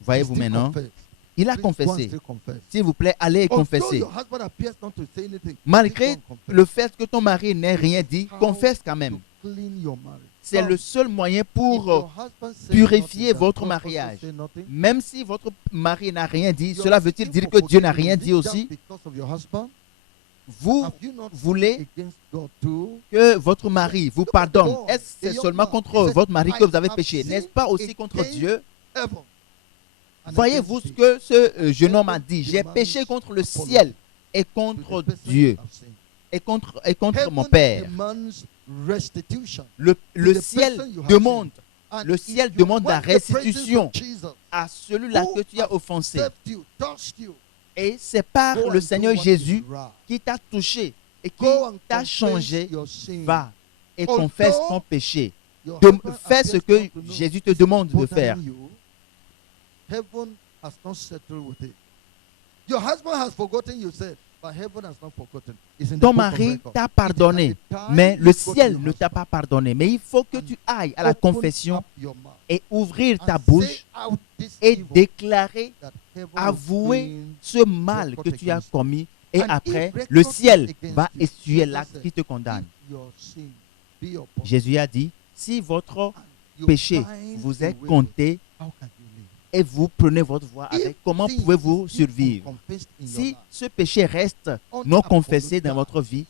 Voyez-vous maintenant, il a confessé. S'il vous plaît, allez et confessez. Malgré le fait que ton mari n'ait rien dit, confesse quand même. C'est le seul moyen pour purifier votre mariage. Même si votre mari n'a rien dit, cela veut-il dire que Dieu n'a rien dit aussi? Vous voulez que votre mari vous pardonne. Est-ce que c'est seulement contre votre mari que vous avez péché? N'est-ce pas aussi contre Dieu? Voyez-vous ce que ce jeune homme a dit? J'ai péché contre le ciel et contre Dieu et contre mon Père. Le ciel demande la restitution à celui-là que tu as offensé. Et c'est par le Seigneur Jésus qui t'a touché et qui t'a changé. Va et confesse ton péché. Fais ce que Jésus te demande de faire. Ton mari t'a pardonné, mais le ciel ne t'a pas pardonné. Mais il faut que tu ailles à la confession et ouvrir ta bouche et déclarer, avouer ce mal que tu as commis. Et après, le ciel va essuyer l'acte qui te condamne. Jésus a dit, si votre péché vous est compté, et vous prenez votre voie avec, comment pouvez-vous survivre? Si ce péché reste non confessé dans votre vie,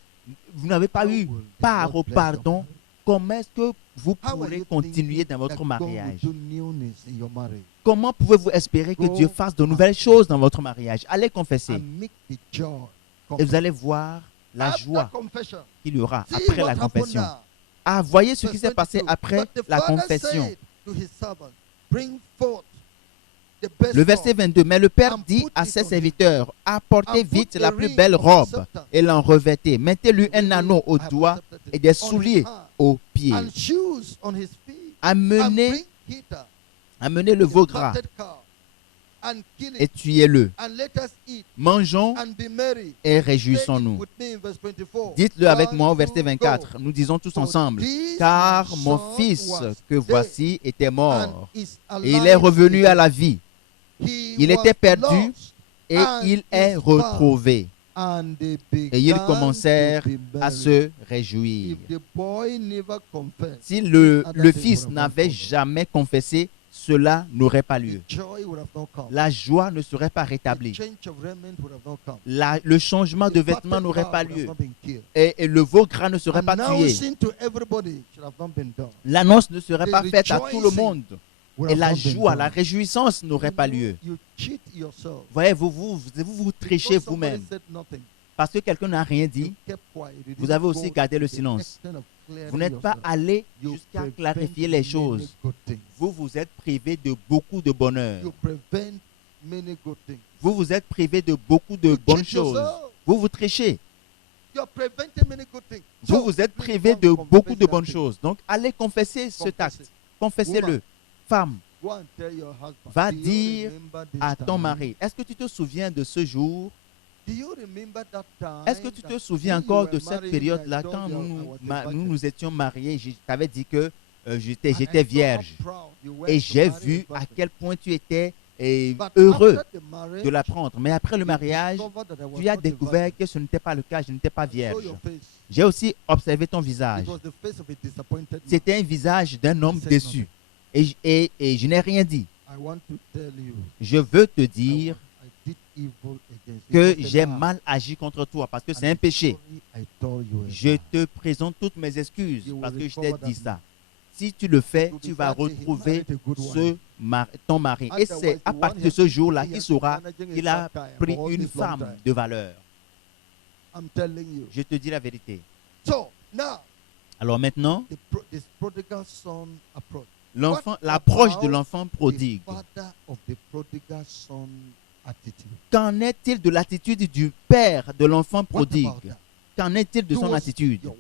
vous n'avez pas eu part au pardon, comment est-ce que vous pourrez continuer dans votre mariage? Comment pouvez-vous espérer que Dieu fasse de nouvelles choses dans votre mariage? Allez confesser. Et vous allez voir la joie qu'il y aura après la confession. Ah, voyez ce qui s'est passé après la confession. Le verset 22, mais le Père dit à ses serviteurs, apportez vite la plus belle robe et l'en revêtez. Mettez-lui un anneau au doigt et des souliers aux pieds. Amenez le veau gras et tuez-le. Mangeons et réjouissons-nous. Dites-le avec moi au verset 24. Nous disons tous ensemble. Car mon fils que voici était mort et il est revenu à la vie. Il était perdu et il est retrouvé. Et ils commencèrent à se réjouir. Si le fils n'avait jamais confessé, cela n'aurait pas lieu. La joie ne serait pas rétablie. Le changement de vêtements n'aurait pas lieu. Et le veau gras ne serait pas tué. L'annonce ne serait pas faite à tout le monde. Et la joie, la réjouissance n'aurait pas lieu. Voyez, vous trichez vous-même. Parce que quelqu'un n'a rien dit, vous avez aussi gardé le silence. Vous n'êtes pas allé jusqu'à clarifier les choses. Vous vous êtes privé de beaucoup de bonheur. Vous vous êtes privé de beaucoup de bonnes choses. Vous vous trichez. Vous vous êtes privé de beaucoup de bonnes choses. Donc, allez confesser cet acte. Confessez-le. Femme, va dire à ton mari, est-ce que tu te souviens de ce jour? Est-ce que tu te souviens encore de cette période-là quand nous étions mariés? Je t'avais dit que j'étais vierge. Et j'ai vu à quel point tu étais heureux de l'apprendre. Mais après le mariage, tu as découvert que ce n'était pas le cas, je n'étais pas vierge. J'ai aussi observé ton visage. C'était un visage d'un homme déçu. Et je n'ai rien dit. Je veux te dire que j'ai mal agi contre toi parce que c'est un péché. Je te présente toutes mes excuses parce que je t'ai dit ça. Si tu le fais, tu vas retrouver ton mari. Et c'est à partir de ce jour-là qu'il saura qu'il a pris une femme de valeur. Je te dis la vérité. Alors maintenant, l'approche de l'enfant prodigue. Qu'en est-il de l'attitude du père de l'enfant prodigue? Qu'en est-il de son attitude?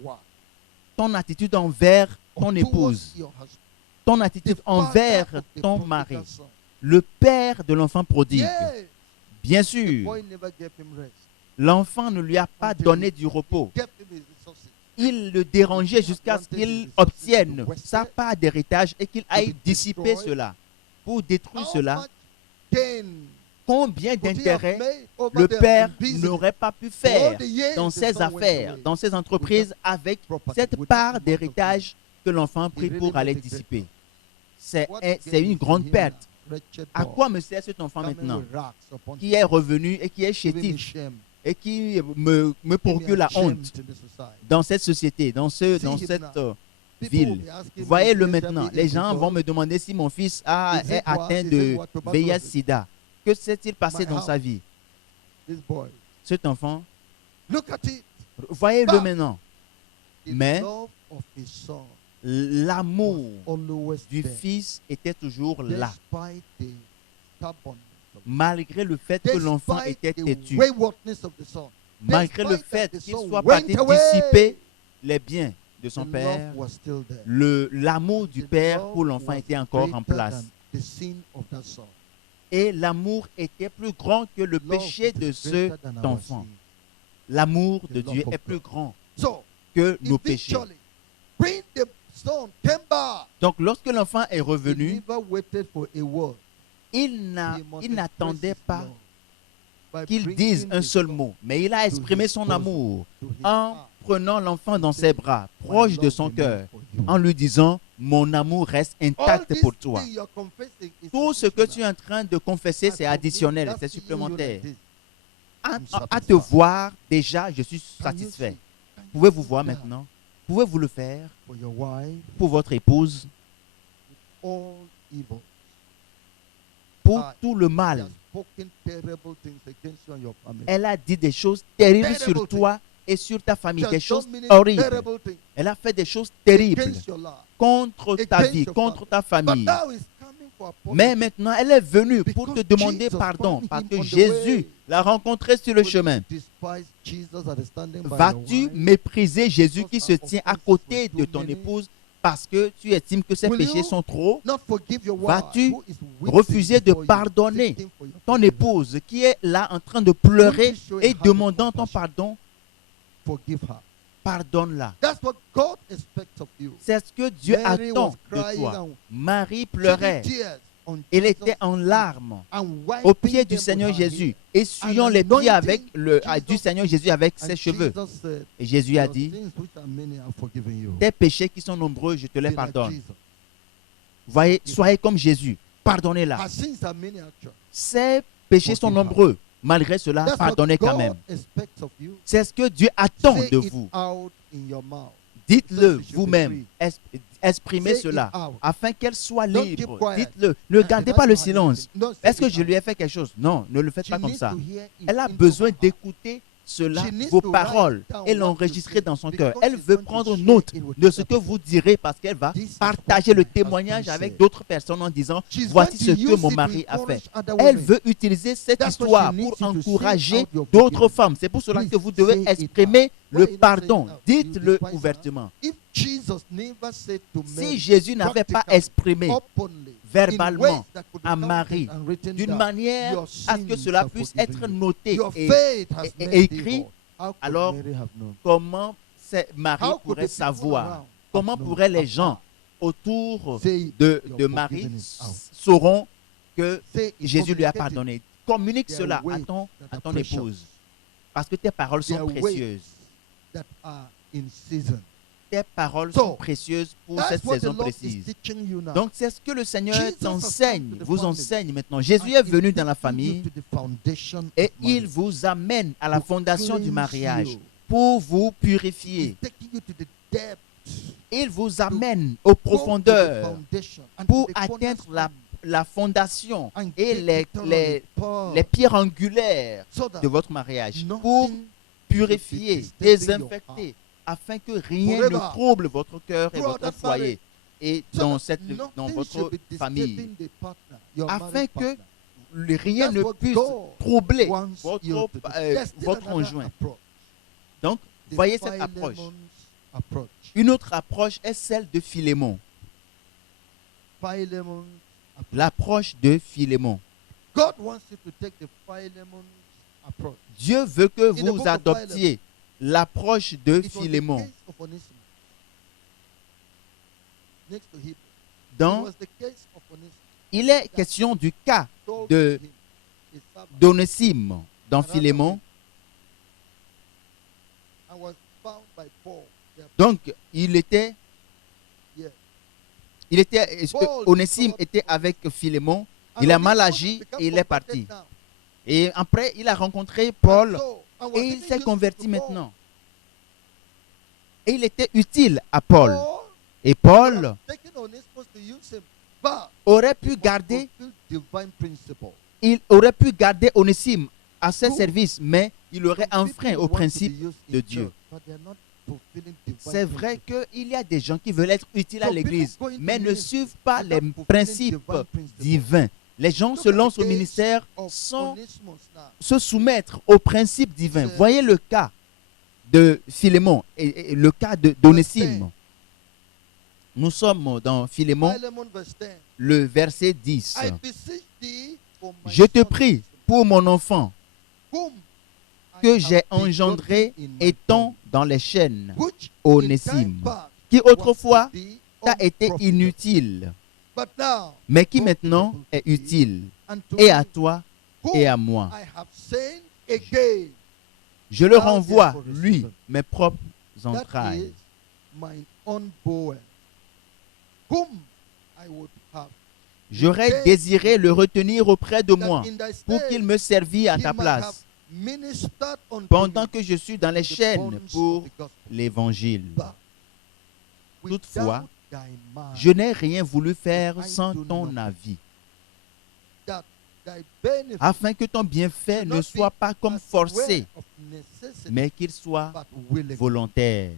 Ton attitude envers ton épouse, ton attitude envers ton mari, le père de l'enfant prodigue. Bien sûr, l'enfant ne lui a pas donné du repos. Il le dérangeait jusqu'à ce qu'il obtienne sa part d'héritage et qu'il aille dissiper cela. pour détruire cela, much gain combien could he have d'intérêts made over le there père in business n'aurait pas pu for all faire the years dans the ses son went affaires, away dans ses entreprises, avec property, cette with that part amount of d'héritage que l'enfant a pris really pour aller made a great dissiper. loss. C'est What c'est gain une is grande in him perte. now? Wretched À boy, quoi me sert cet enfant coming maintenant with racks upon qui his est head, revenu et qui est giving me chétif shame, et qui me procure la giving me honte ashamed in the society. dans cette société, dans See him cette now. People ville. will be asking me, Voyez-le is maintenant. Les gens vont me demander si mon fils est atteint de VIH-Sida. Que s'est-il passé dans sa vie? This boy, Cet enfant, look at it. voyez-le But maintenant. The Mais love of his son l'amour was always du there, fils était toujours là, despite the stubbornness of malgré le fait que l'enfant despite était the têtu, waywardness of the son. malgré le Despite fait that the qu'il son soit went parti away, dissiper les biens de the son love père, was still there. l'amour du The père love pour l'enfant was était encore en greater place. than the sin of that son. Et l'amour était plus grand que le Love péché is de greater cet than our enfant. sin. L'amour The de love Dieu of est plus God. grand So, que nos péchés. eventually, when the son came back, Donc lorsque l'enfant est he revenu, never waited for a word. il He must n'attendait express his pas love by qu'il bringing dise un his seul son mot, mais il a exprimé his son bosom, amour to his en heart. prenant l'enfant dans He ses said, bras, "My proche de love son remains cœur, for you." en lui disant, mon amour reste All intact this pour toi. thing you're confessing is Tout ce que tu es additional. en train de confesser, c'est As for me, additionnel, just c'est seeing you supplémentaire. like this, À, I'm à te satisfied. voir, déjà, je suis Can you satisfait. see? Can you Pouvez-vous see voir that maintenant? Pouvez-vous le faire for your wife, pour votre épouse, all evil. pour Ah, tout le She mal? has spoken terrible things against you and your family. Elle a dit des choses terribles sur Terrible toi et sur ta famille, She has des choses done many horribles. terrible things Elle a fait des choses terribles against your life. contre ta Against vie, your contre ta But famille. now he's coming for apology. Mais maintenant, elle est venue pour te Because demander Jesus pardon found parce him que on the Jésus way. l'a rencontré sur le Will chemin. you despise Jesus that is standing by your Vas-tu wife? mépriser Jésus qui se Because tient our à côté offenses de were ton too many? épouse parce que tu estimes que ses Will péchés you sont trop? Not forgive your wife Vas-tu who is weeping refuser de before you, pardonner seeking for your ton forgiveness? épouse qui est là en train de pleurer Won't you show a et heart of demandant ton compassion? pardon? Forgive her. Pardonne-la. That's what God expects of you. C'est ce que Dieu Mary attend was de crying toi. and Marie pleurait. shedding tears on Elle Jesus' était en feet larmes and aux wiping pieds du them Seigneur with her Jésus, hair. essuyant And les pieds avec anointing du Jesus' Seigneur Jésus avec And ses cheveux. Jesus said, Et Jésus a "Your dit, sins which are many, I've forgiven you." tes péchés qui sont nombreux, je te les Be like pardonne. Jesus. Voyez, soyez comme Jésus. Pardonnez-la. Her sins are many actually. Ses péchés sont Forgive her. nombreux. Malgré cela, That's what pardonnez quand God même. expects of you. C'est ce que Dieu attend Say de it vous. out in your mouth. Dites-le you should be vous-même. Exprimez Say it cela out. afin qu'elle soit Don't keep libre. quiet. Dites-le. Ne gardez pas le silence. Don't say Est-ce que it je out. lui ai fait quelque chose? Non, ne le faites She pas comme needs ça. to hear it Elle a into besoin her heart. d'écouter cela, She needs vos to paroles, write down et what you l'enregistrer say dans son because cœur. Elle she's veut going to prendre share note it with de ce other que people. vous direz parce qu'elle va This is partager what le my témoignage husband avec said. d'autres personnes en disant She's voici going ce to que use mon it to mari a fait. encourage other Elle women. veut utiliser cette That's what histoire she needs pour you to say encourager out your d'autres forgiveness. femmes. C'est pour cela Please que vous devez say it exprimer out. le Why you not pardon. saying it out? Dites-le You despise her? ouvertement. If Jesus never said to Si Mary, Jésus n'avait pas practically, exprimé openly, verbalement in ways that could be à counted Marie and written d'une down, manière your à ce que sins cela are puisse forgiven être you. noté Your et faith has et made thee écrit, whole. How could alors Mary have known? comment Marie How could pourrait the people savoir? around Comment have known pourraient les after? gens autour Say de your Marie forgiveness out. sauront que Say it, Jésus lui a communicate it. pardonné? Communique There cela are ways that à are ton precious. épouse. Parce que tes paroles There sont are ways précieuses. that are in season. Tes paroles So, sont précieuses pour That's cette what the saison Lord is précise. teaching you now. Donc c'est ce que le Seigneur Jesus has t'enseigne, come to the vous family. enseigne maintenant. Jésus And est venu he's dans la taking you famille to the foundation et of il marriage. vous amène à la To fondation du cleanse mariage you. pour vous He's purifier. taking you to the depth. Il vous amène aux Go to the profondeurs foundation and pour to the atteindre cornerstone la fondation and et get les eternally pure, pierres angulaires so that de votre mariage nothing pour will purifier, be disturbing your désinfecter, afin que rien Forever. ne trouble votre cœur et Throughout votre that foyer marriage. et So dans, that dans nothing votre should be famille, disturbing the partner, your afin married que partner. rien That's ne what puisse God troubler wants you votre, to do. There's still votre another conjoint. approach. Donc, The voyez cette approche. Philemon's approach. Une autre approche est celle de Philémon. Philemon's approach. L'approche de Philémon. God wants you to take the Philemon's approach. Dieu veut que In the book vous of adoptiez l'approche de It was the Philémon. case of Onesimus. Next to Hebrew. It Dans was the case of Onesimus. Il est question du cas told de him, his servant, d'Onésime dans Philémon. and was found by Paul. Their Donc, il était, Paul Onésime discovered était avec Philémon. And Il a Onesimus mal agi became et il est converted parti. now. Et après, il a rencontré And Paul so, and was et il even s'est useful converti to Paul. maintenant. Et il était utile à Paul. Paul Et could have Paul taken Onesimus to use him, but aurait he pu must garder, fulfill divine principle. il aurait pu garder Onésime à ses Good. services, mais il aurait Some enfreint people au want to be principe used in de Dieu. church, but they are not fulfilling divine C'est vrai principle. qu'il y a des gens qui veulent être utiles à So people l'Église, going to mais ne ministry suivent pas without les fulfilling principes divine principle. divins. Les gens Look se at the lancent au case ministère of sans Onesimus now. se soumettre aux principes divins. C'est- Voyez le cas de Philémon et le cas d'Onésime. Nous sommes dans Philémon, Philemon verse 10. le verset 10. I beseech thee for my Je te son prie pour mon enfant whom I que have j'ai engendré begotten in my étant womb, dans les chaînes, which Onésime, in time past qui was autrefois to thee t'a été unprofitable, inutile, but now mais qui profitable maintenant to est thee utile, and to et à me, toi whom et à moi. I have sent again. Je le Thou renvoie, therefore lui, receive it. mes propres That entrailles. is mine own bowel, whom I would have J'aurais désiré le retenir auprès de that moi in thy pour stead qu'il me servît à he ta might have place ministered unto pendant me que je suis dans les the chaînes bonds of pour the gospel. l'évangile. But Toutefois, without thy mind, Je n'ai rien voulu faire I sans do ton nothing. avis, that thy benefit afin que ton bienfait should ne not soit be pas comme as forcé, were of necessity, mais qu'il soit but willing. volontaire.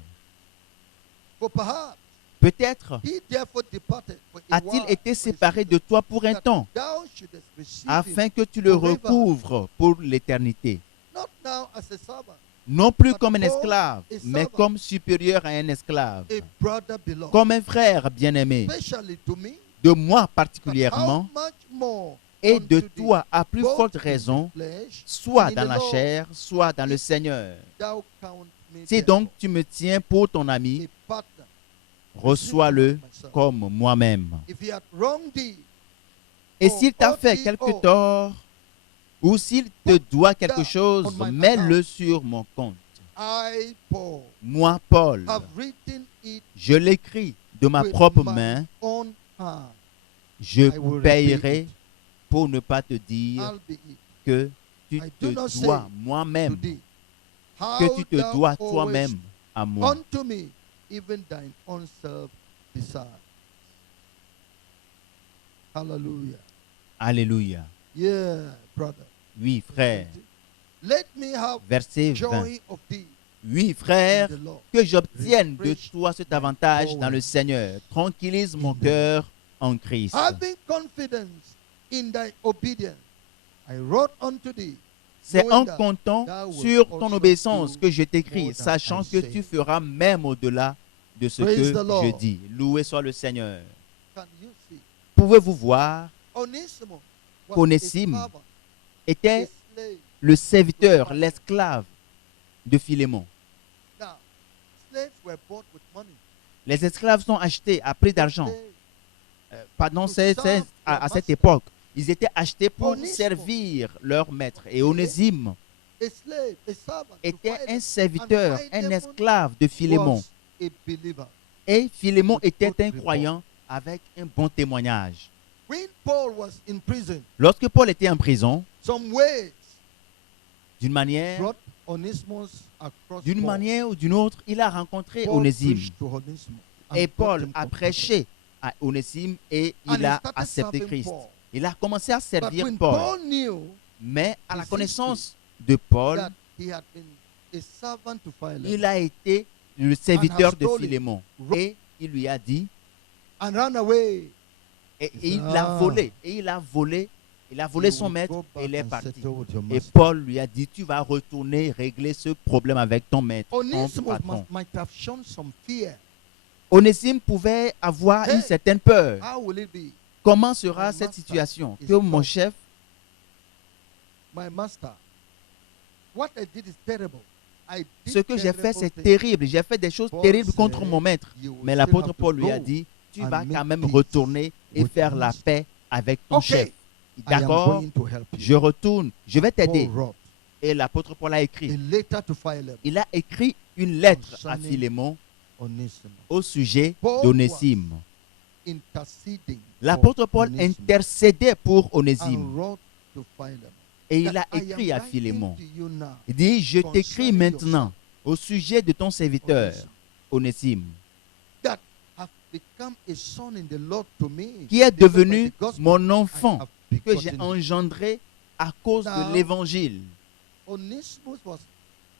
For perhaps Peut-être he therefore departed for a a-t-il while été for a séparé season, de toi pour un that temps, thou shouldest receive him, afin que tu le forever. recouvres pour l'éternité, not now as a servant, non plus but comme un called esclave, a mais servant, comme supérieur à un esclave, a brother beloved, comme un frère bien-aimé, especially to me, de moi but how particulièrement, much more et de unto thee, toi à plus both forte in the raison, flesh soit and in dans the la Lord, chair, soit dans le if Seigneur. thou count me Si donc tu me tiens pour ton ami, therefore a partner, reçois-le comme moi-même. if he had wronged thee, Et s'il t'a fait quelque tort, ou s'il te doit quelque chose, mets-le sur mon compte. I, Paul, Moi, Paul, have written it je l'écris de ma with propre my main. own hand. Je I will repay payerai it. pour ne pas te dire I'll be it que tu I do not te say dois to moi-même, thee. How que tu te thou dois always toi-même à moi. unto me, even thine own self besides. Hallelujah. Alléluia. Yeah, brother. Oui, frère. Let me have Verset 20. joy of thee Oui, in frère, the Lord. que j'obtienne de toi cet avantage dans le Seigneur. Tranquillise mon cœur en Christ. Having confidence in thy obedience, I wrote unto thee. C'est en knowing that comptant thou wilt sur ton also obéissance do que je t'écris, more than sachant I que say. tu feras même au-delà de ce Praise que the Lord. je dis. Loué soit le Seigneur. Can you see? Pouvez-vous voir, Onesimus was Onésime a servant, était a slave. le serviteur, l'esclave de Philémon. Now, slaves were bought with money. Les esclaves sont achetés à prix d'argent. They- Pendant To serve their à cette master. époque, ils étaient achetés pour Onésime. servir leur maître. Et Onésime a slave, a servant to était Philemon, un serviteur, and un Philemon esclave de Philémon. was a believer. Et Philémon with était good un report. croyant avec un bon témoignage. When Paul was in prison, Lorsque Paul était en prison, some ways d'une manière, brought Onesimus across d'une Paul. manière ou d'une autre, il a rencontré Paul Onésime. preached to Onesimus and Et got Paul him a converted. prêché à Onésime et And il he a started accepté serving Christ. Paul. Il a commencé à But servir when Paul. Paul knew Mais à la his connaissance de Paul, that he had been a servant to Philemon il a été le serviteur de stolen. Philémon. Et il lui a dit, and ran away, et il l'a Ah. volé. Et il a volé you son will maître go et back il est and parti. settle with your Et master. Paul lui a dit, tu vas retourner régler ce problème avec ton maître, ton Onesimus patron. might have shown some fear. Onésime pouvait avoir une Hey. certaine peur. How will it be? Comment sera My cette master situation? is Que mon gone. chef, My master, what I did is terrible. I did ce que j'ai fait, terrible c'est things. terrible. J'ai fait des choses Paul terribles contre said, mon maître. You will Mais still l'apôtre have to Paul lui a go dit, tu and vas make quand même peace retourner et with faire your la master. paix avec ton chef. I am D'accord, going to help you. je retourne, je vais t'aider. Paul wrote Et l'apôtre Paul a a écrit. letter to Philemon, Il a écrit une lettre à Concerning Philémon Onesimus, au sujet Paul d'Onésime. interceding L'apôtre for Paul Onesimus, intercédait pour and Onésime. wrote to Philemon, Et il that a I am écrit à writing Philémon. to you now, Il dit, je t'écris concerning maintenant au sujet de ton serviteur, Onesimus, Onésime, that have become a son in the Lord to me, qui est because by devenu the gospel mon I enfant, have que j'ai begotten him. engendré à cause Now, de l'évangile. Onesimus was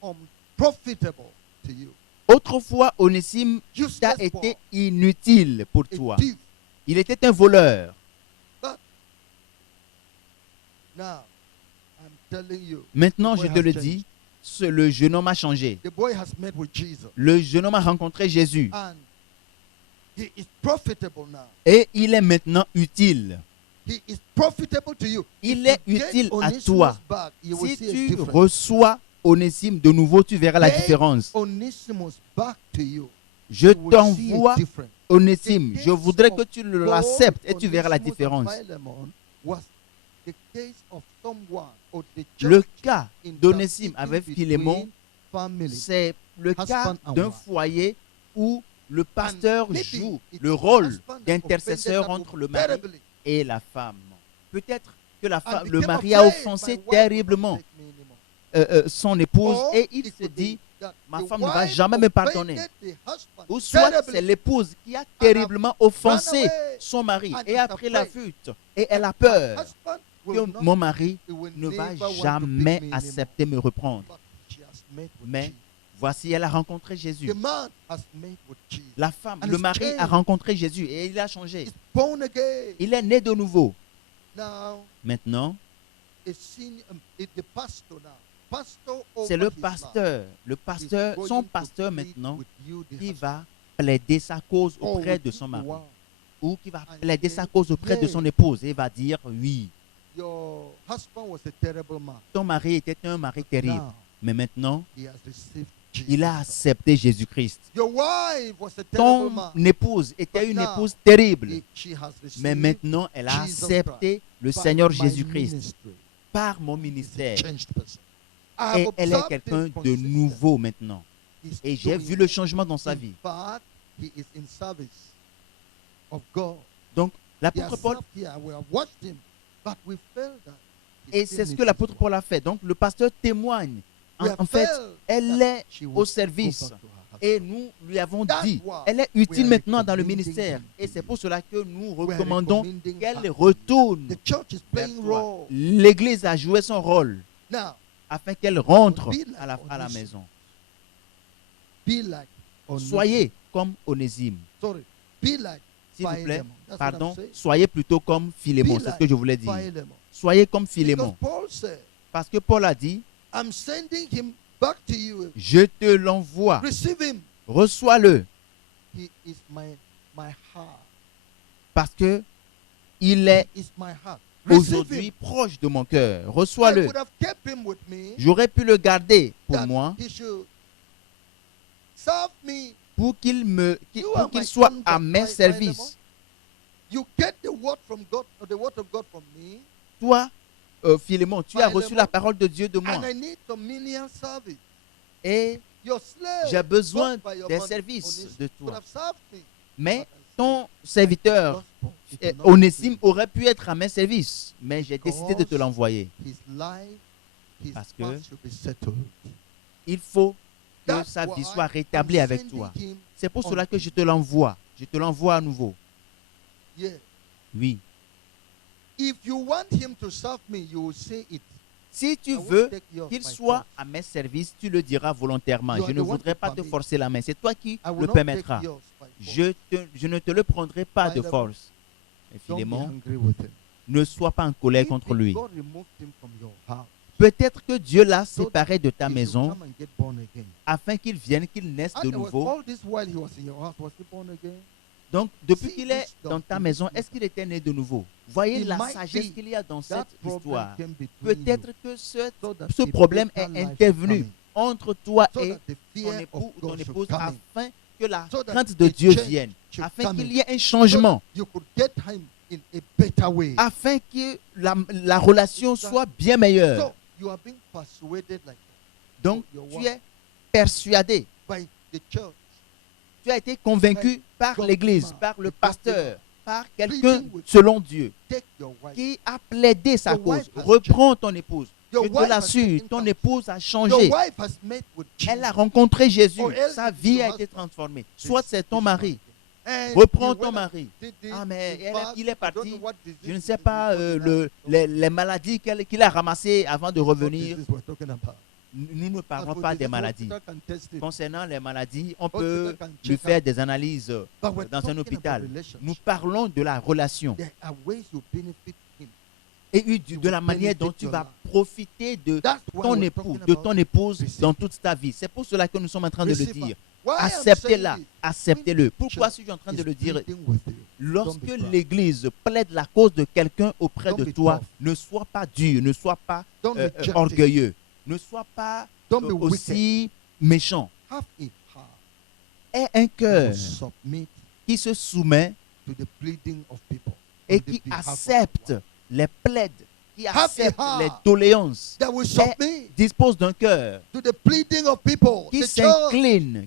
unprofitable to you, Autrefois, Onésime useless t'a for été inutile pour a toi. thief. Il était un voleur. Now, I'm telling you, Maintenant, the je boy te has le changed. dis, le jeune homme a changé. The boy has met with Jesus, Le jeune homme a rencontré Jésus. and he is profitable now. Et il est maintenant utile. He is profitable to you. Il If est you get utile à Onesimus toi. back, you will Si see a tu difference. reçois Onésime de nouveau, tu verras la Get différence. Onesimus back to you. Je You will see a t'envoie difference. Onésime. The Je case voudrais of que tu l'acceptes et tu verras la Onesimus and différence. Philemon was the case of someone or the Le church cas d'Onésime avec Philémon, c'est le cas d'un foyer où le pasteur joue le rôle d'intercesseur entre le mari et la femme. Peut-être que le mari a offensé terriblement son épouse et il se dit, ma femme ne va jamais me pardonner. Ou soit c'est l'épouse qui a terriblement offensé son mari et a pris la fuite et elle a peur que mon mari ne va jamais accepter me reprendre. Mais voici, elle a rencontré Jésus. La femme, le mari a rencontré Jésus et il a changé. Il est né de nouveau. Maintenant, c'est le pasteur, son pasteur maintenant, qui va plaider sa cause auprès de son mari. Ou qui va plaider sa cause auprès de son épouse et va dire, oui, ton mari était un mari terrible. Mais maintenant, il a accepté Jésus-Christ. Ton épouse était une épouse terrible. Mais maintenant, elle a accepté le Seigneur Jésus-Christ par mon ministère. Et elle est quelqu'un de nouveau maintenant. Et j'ai vu le changement dans sa vie. Donc, l'apôtre Paul, et c'est ce que l'apôtre Paul a fait. Donc, le pasteur témoigne. En fait, elle est au service. Et nous lui avons dit, elle est utile maintenant dans le ministère. Et c'est pour cela que nous recommandons qu'elle retourne vers toi. L'Église a joué son rôle afin qu'elle rentre à la maison. Soyez comme Onésime. S'il vous plaît, pardon, soyez plutôt comme Philémon. C'est ce que je voulais dire. Soyez comme Philémon. Parce que Paul a dit, je te l'envoie. Reçois-le. Parce que il est aujourd'hui proche de mon cœur. Reçois-le. J'aurais pu le garder pour moi pour qu'il soit à mes services. Toi, Philémon, tu as reçu la parole de Dieu de moi. Et j'ai besoin des services de toi. Mais ton serviteur, Onésime, aurait pu être à mes services. Mais j'ai décidé de te l'envoyer. Parce que il faut que sa vie soit rétablie avec toi. C'est pour cela que je te l'envoie. Je te l'envoie à nouveau. Oui. Si tu veux qu'il soit à mes services, tu le diras volontairement. Je ne voudrais pas te forcer la main. C'est toi qui le permettras. Je ne te le prendrai pas de force. Et Philémon, ne sois pas en colère contre lui. Peut-être que Dieu l'a séparé de ta maison afin qu'il vienne, qu'il naisse de nouveau. Donc, depuis qu'il est dans ta maison, est-ce qu'il était né de nouveau? Voyez la sagesse qu'il y a dans cette histoire. Peut-être que ce problème est intervenu entre toi et ton époux ou ton épouse afin que la crainte de Dieu vienne, afin qu'il y ait un changement, in a better way. afin que la relation soit bien meilleure. So you are being persuaded like that Donc, your tu wife es persuadé, by the church. tu as été convaincu par God l'Église, man, par le the pasteur, par quelqu'un pleading with selon Dieu, Take your wife. qui a plaidé sa Your wife cause. has Reprends ton épouse. Your Je te wife has l'assure, taken ton counsel. épouse a Your changé. wife has met with Elle a Jesus. rencontré Jésus. Or else Sa it is vie your a été husband. transformée. This Soit c'est ton is mari. my- And Reprends he ton went mari. and did Ah, mais in fact, il est I don't parti. know what disease Je ne it sais is pas before the last- les maladies qu'il a ramassées avant de What revenir. disease we're talking about. Nous ne As parlons for pas disease, des maladies. hospital can test it. Concernant les maladies, on Hospital peut can lui check faire out. des analyses But we're dans un talking hôpital. about relationship. Nous parlons de la relation There are ways you benefit him. et You de la will manière dont benefit tu your vas life. profiter de That's why ton we're époux, talking de about ton épouse receive. dans toute ta vie. C'est pour cela que nous sommes en train de le receive. dire. Why I'm Acceptez-la, saying this, acceptez-le. when Pourquoi church suis-je en train is de le dire? pleading with you, Lorsque don't be proud. l'Église plaide la cause de quelqu'un auprès Don't de be toi, tough. ne sois pas dur, ne sois pas Don't reject it. orgueilleux, ne sois pas Don't be wicked. aussi méchant. Have a heart Aie un that cœur will submit qui se soumet to the pleading of people. et on the qui behalf of accepte God. les plaides, qui Have a accepte heart les doléances, That will et submit dispose d'un cœur to the pleading of people. qui The church, s'incline,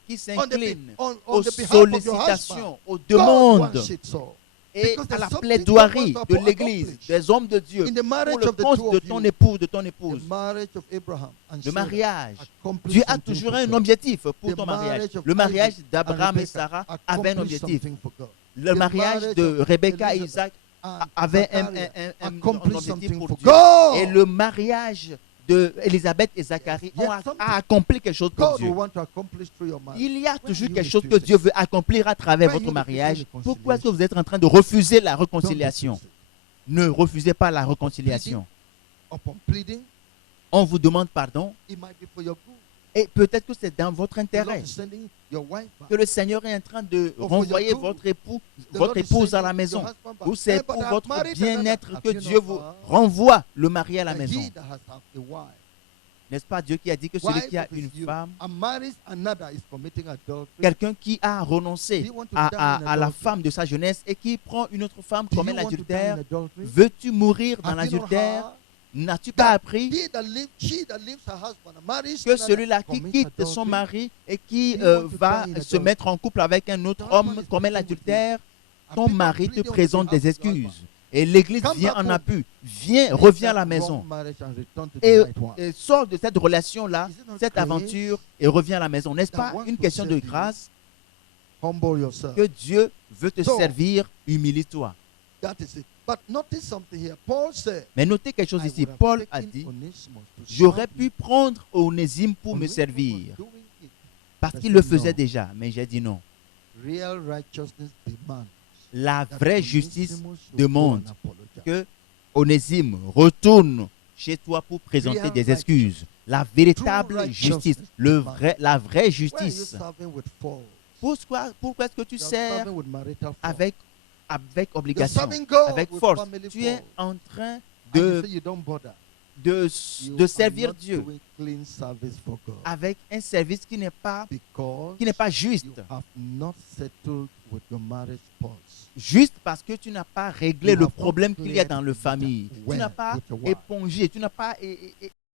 on the aux behalf of your husband. sollicitations, aux God demandes wants it so. et Because à there's la something plaidoirie God de wants to l'Église, accomplish. des hommes de Dieu, In the pour marriage le of the compte two de of ton you, époux, de ton the épouse. marriage of Abraham and Le Sarah mariage, accomplished Dieu a something toujours for un God. objectif pour The ton mariage. marriage of Le mariage Isaac d'Abraham and et Sarah Rebekah avait un accomplished objectif. something for God. Le The mariage marriage de of Rebecca et Elizabeth Isaac and avait Zachariah un accomplished objectif something pour for Dieu. God. Et le mariage de Élisabeth et Zacharie Yes, a something. accompli quelque chose pour God Dieu. will want to accomplish through your marriage. Il y a Why toujours are you quelque chose que refusing? Dieu veut accomplir à travers Why are votre you mariage. refusing Pourquoi est-ce que reconciliation? vous êtes en train de refuser la Don't réconciliation? refuse it. Ne refusez pas la réconciliation. Upon pleading, On vous demande pardon it might be for your good. et peut-être que c'est dans votre The Lord intérêt is sending your wife back. que le Seigneur est en train de Oh, for renvoyer your good. votre époux, The votre Lord is épouse à sending la your maison. husband back. Ou c'est Eh, but pour I have votre married bien-être another. que Have you Dieu not vous heard? renvoie le mari à la And maison. he that has a wife, N'est-ce pas Dieu qui a dit que celui wife qui a of his une youth, femme, and marries another is committing adultery. quelqu'un qui a renoncé Do you want to à, die à- in à la adultery? femme de sa jeunesse et qui prend une autre femme Do commet you want to die in l'adultère, adultery? veux-tu mourir dans Have you not l'adultère? heard N'as-tu pas that appris she that leaves her husband and marries que another celui-là qui commits quitte son adultery? mari et qui Do you want to va die in se adultery? mettre en couple avec un autre The homme husband is commet pleading with l'adultère, And ton people mari te pleading on the présente behalf des of the husband. excuses. Et l'église Come vient back en home. appui. Viens, Leave reviens à that la maison. wrong marriage and return to the Et, right one. et sors de cette relation-là, Is it not cette grace aventure, et reviens à la maison. N'est-ce that pas wants une to question de serve you? grâce Humble yourself. que Dieu veut te So- servir? Humilie-toi. That is it. But notice something here. Paul said, Mais notez quelque chose I ici. would have Paul a taken dit, Onesimus to j'aurais serve pu you. prendre Onésime pour me Onesimus servir. was doing it. Parce I qu'il le said faisait no. déjà. Mais j'ai dit non. Real righteousness demands La that vraie Onesimus justice should demande go and apologize. que Onésime retourne chez toi pour présenter Real des excuses. La véritable True justice, righteousness la vraie Why are you justice. serving with fault? Pourquoi est-ce que tu You are sers serving with marital fault. avec You're obligation, serving God avec with force? family Tu es fault. en train And you de, say you don't bother. de, You de are servir not Dieu doing clean service for God avec un service qui n'est pas because juste. you have not settled with your marriage spouse. Juste parce que tu n'as pas réglé You le have not problème qu'il y a cleared dans le that famille. Tu well n'as pas with your wife. épongé, tu n'as pas